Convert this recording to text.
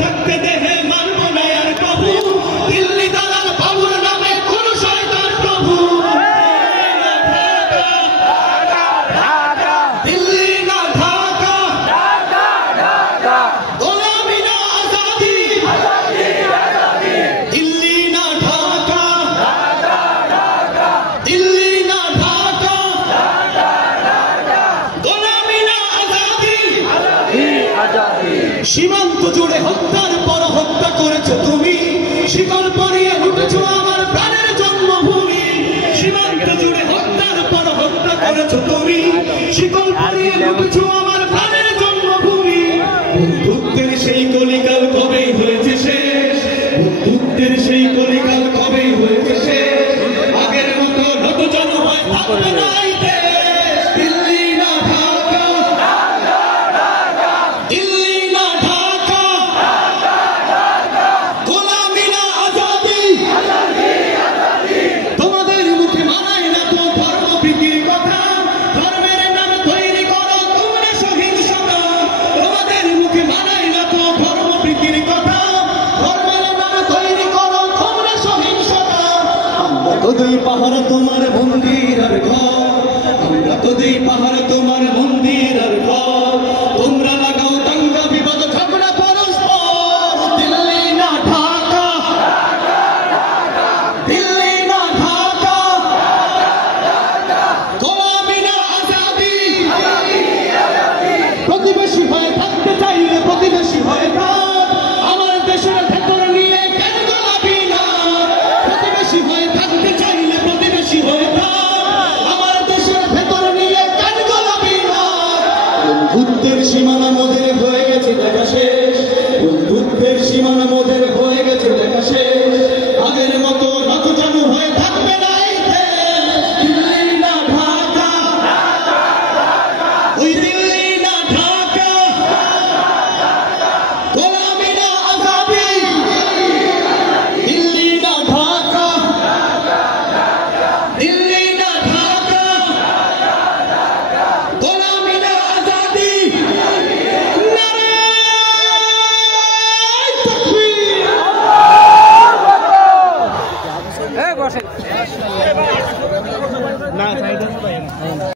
থাকতে দেহে মানব না আর কবু দিল্লি দালাল বাবুর নামে কোন শয়তান প্রভু দিল্লি না ঢাকা গোলামি না আজাদি দিল্লি না ঢাকা দিল্লি না ঢাকা গোলামি না আজাদি সীমান্ত জুড়ে হত্যার পর হত্যা করেছো তুমি শিকল পরিয়ে উঠেছো আমার প্রাণের জন্মভূমি সীমান্ত জুড়ে হত্যার পর হত্যা করেছো তুমি শিকল পরিয়ে উঠেছো আমার প্রাণের জন্মভূমি বন্ধুত্বের সেই কলিকাল কবেই হয়েছে শেষ বন্ধুত্বের সেই কলিকাল কবেই হয়েছে শেষ আগের মতো নত জনময় থাকবে না এই দেশ দিল্লি না ঢাকা দিল্লি না ঢাকা গোলামি না আজাদি তোমাদের মুখে মানায় না তো ধর্মপ্রীতির কথা ধর্মের নাম তৈরি করো তোমরা সহিংসতা তোমাদের মুখে মানায় না তো ধর্মপ্রীতির কথা ধর্মের নাম তৈরি করো তোমরা সহিংসতা আমরা তো দুই পাহাড় তোমার মন্দির আর ঘর আমরা তো দুই পাহাড় তোমার